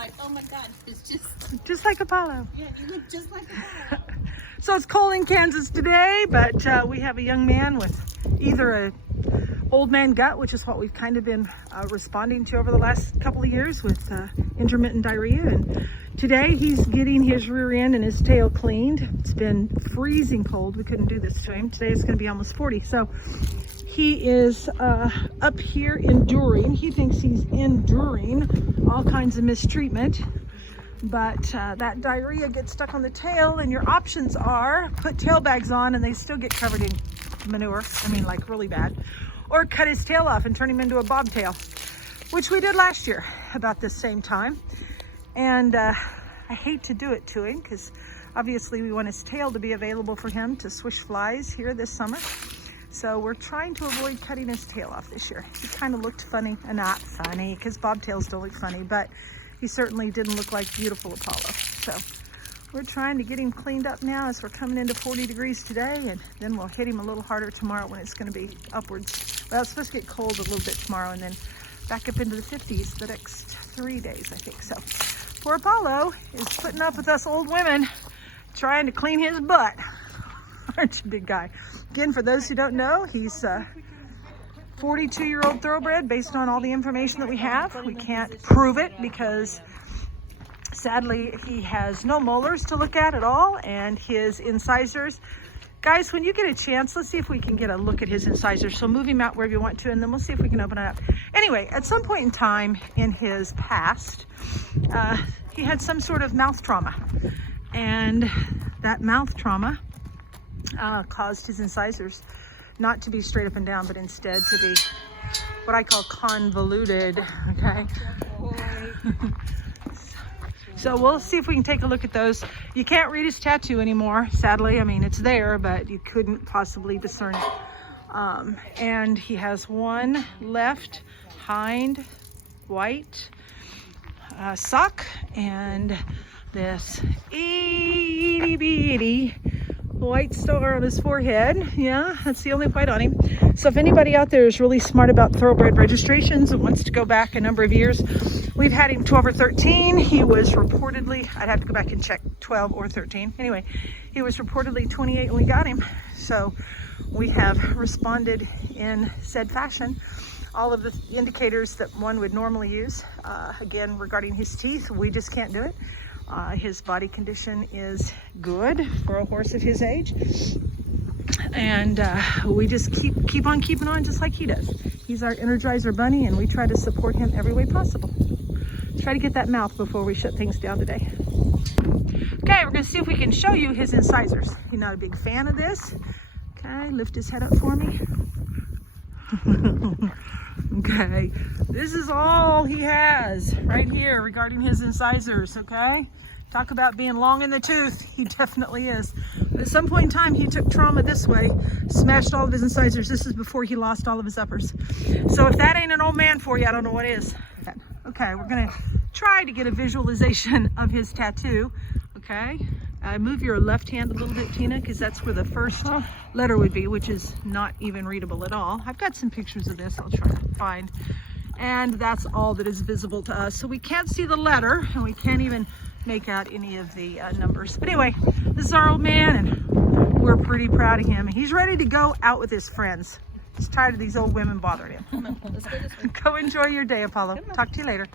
like, oh my God, it's just like Apollo. yeah, you look just like Apollo. So it's cold in Kansas today, but we have a young man with either a old man gut, which is what we've kind of been responding to over the last couple of years with intermittent diarrhea. And today he's getting his rear end and his tail cleaned. It's been freezing cold. We couldn't do this to him. Today it's going to be almost 40. So he is up here enduring. He thinks he's enduring all kinds of mistreatment. But that diarrhea gets stuck on the tail, and your options are put tail bags on and they still get covered in manure. I mean, like really bad. Or cut his tail off and turn him into a bobtail, which we did last year about this same time. And I hate to do it to him because obviously we want his tail to be available for him to swish flies here this summer. So we're trying to avoid cutting his tail off this year. He kind of looked funny, not funny because bobtails don't look funny, but he certainly didn't look like beautiful Apollo. So we're trying to get him cleaned up now as we're coming into 40 degrees today, and then we'll hit him a little harder tomorrow when it's going to be upwards. Well, it's supposed to get cold a little bit tomorrow and then back up into the 50s the next 3 days, I think. So poor Apollo is putting up with us old women trying to clean his butt. Aren't you, big guy? Again, for those who don't know, he's 42-year-old thoroughbred based on all the information that we have. We can't prove it because sadly he has no molars to look at all, and his incisors. Guys, when you get a chance, let's see if we can get a look at his incisors. So move him out wherever you want to, and then we'll see if we can open it up. Anyway, at some point in time in his past, he had some sort of mouth trauma, and that mouth trauma caused his incisors not to be straight up and down, but instead to be what I call convoluted, okay? So we'll see if we can take a look at those. You can't read his tattoo anymore, sadly. I mean, it's there, but you couldn't possibly discern it. And he has one left hind white sock and this itty bitty white star on his forehead. Yeah, that's the only white on him. So if anybody out there is really smart about thoroughbred registrations and wants to go back a number of years, we've had him 12 or 13. He was reportedly, I'd have to go back and check, 12 or 13. Anyway, he was reportedly 28 when we got him. So we have responded in said fashion. All of the indicators that one would normally use, again, regarding his teeth, we just can't do it. His body condition is good for a horse of his age, and we just keep on keeping on just like he does. He's our Energizer bunny, and we try to support him every way possible. Try to get that mouth before we shut things down today. Okay, we're going to see if we can show you his incisors. You're not a big fan of this? Okay, lift his head up for me. Okay, this is all he has right here regarding his incisors, okay? Talk about being long in the tooth. He definitely is. But at some point in time, he took trauma this way, smashed all of his incisors. This is before he lost all of his uppers. So if that ain't an old man for you, I don't know what is. Okay, we're gonna try to get a visualization of his tattoo, okay? Move your left hand a little bit, Tina, because that's where the first letter would be, which is not even readable at all. I've got some pictures of this I'll try to find. And that's all that is visible to us. So we can't see the letter, and we can't even make out any of the numbers. But anyway, this is our old man, and we're pretty proud of him. He's ready to go out with his friends. He's tired of these old women bothering him. Let's go this way. Go enjoy your day, Apollo. Talk to you later.